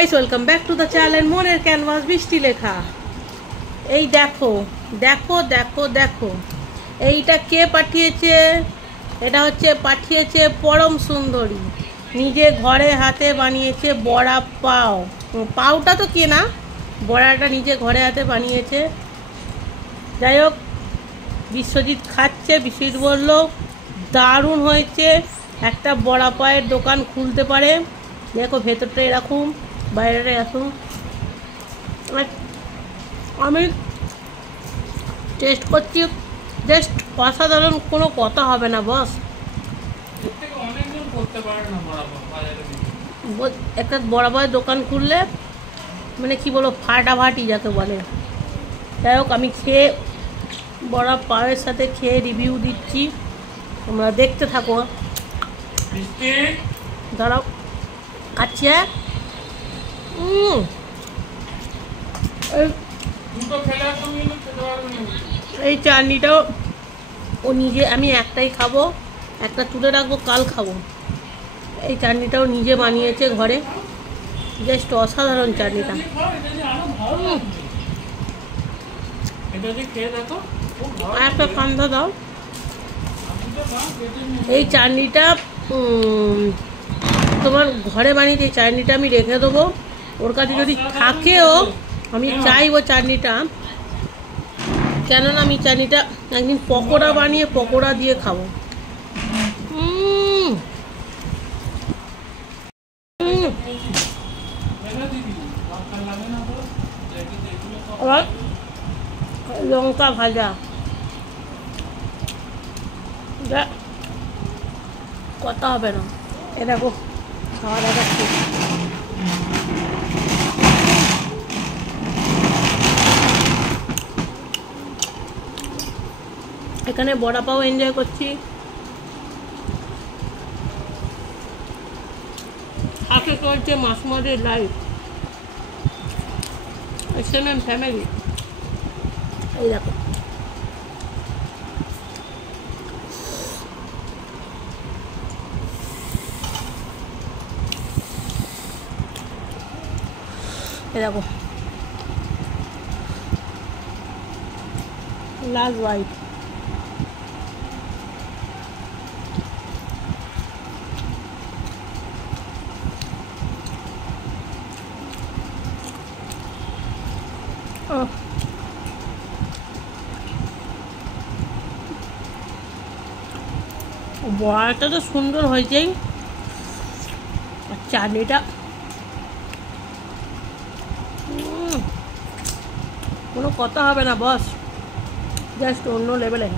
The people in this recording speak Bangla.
Guys, welcome back to the channel মনের ক্যানভাস বৃষ্টি লেখা। এই দেখো দেখো দেখো দেখো, এইটা কে পাঠিয়েছে? এটা হচ্ছে পাঠিয়েছে পরম সুন্দরী, নিজে ঘরে হাতে বানিয়েছে বড়া পাও। পাওটা তো কেনা, বড়াটা নিজে ঘরে হাতে বানিয়েছে। যাই হোক, বিশ্বজিৎ খাচ্ছে। বিশ্বজিৎ বলল দারুণ হয়েছে, একটা বড়া পায়ের দোকান খুলতে পারে। দেখো ভেতরটা এরকম, বাইরেটা এরকম। আমি টেস্ট করছি, জাস্ট অসাধারণ, কোনো কথা হবে না বস। একটা বড়া পায়ের দোকান খুললে মানে কি বলবো, ফাটাফাটি যাকে বলে। যাই হোক, আমি খেয়ে বড়া পায়ের সাথে খেয়ে রিভিউ দিচ্ছি, তোমরা দেখতে থাকো। দাঁড়াও, খাচ্ছি। এই চাটনিটাও ও নিজে, আমি একটাই খাবো, একটা তুলে রাখবো, কাল খাবো। এই চাটনিটাও নিজে বানিয়েছে ঘরে, জাস্ট অসাধারণ চাটনিটা। আর একটা কান্ধা দাও। এই চাটনিটা তোমার ঘরে বানিয়েছে, এই চাটনিটা আমি রেখে দেবো, ওর কাছে যদি থাকেও আমি চাইবো চাটনিটা, কেননা আমি চাটনিটা একদিন পকোড়া বানিয়ে পকোড়া দিয়ে খাবো। আবার লঙ্কা ভাজা, কথা হবে না। এ দেখো খাওয়া দেখাচ্ছি। এখানে বড়া পাও এনজয় করছি, সাথে চলছে মাসুমাদের লাইফ, এসএমএম ফ্যামিলি। এই দেখো, এই দেখো লাস্ট বাইট। বড়াটা তো সুন্দর হয়েছেই, চাটনিটা কোনো কথা হবে না বস, জাস্ট অন্য লেভেলে।